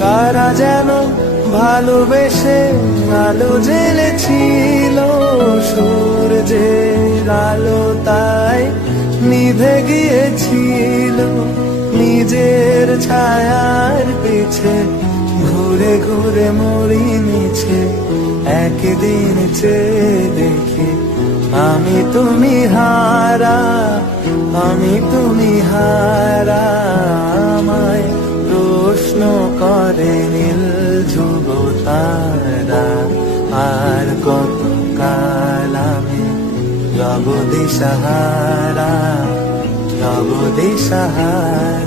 কারা যেন ভালোবেসে আলো জ্বেলেছিল, সূর্যের আলো তাই নিভে গিয়েছিল। নিজের ছায়ার পিছে ঘুরে ঘুরে মরি মিছে, একদিন চেয়ে দেখি আমি তুমি হারা, আমি তুমি হারা। আমায় প্রশ্ন করে নীল ধ্রুব তারা, আর কত কাল আমি রব দিশাহারা, রব দিশাহারা।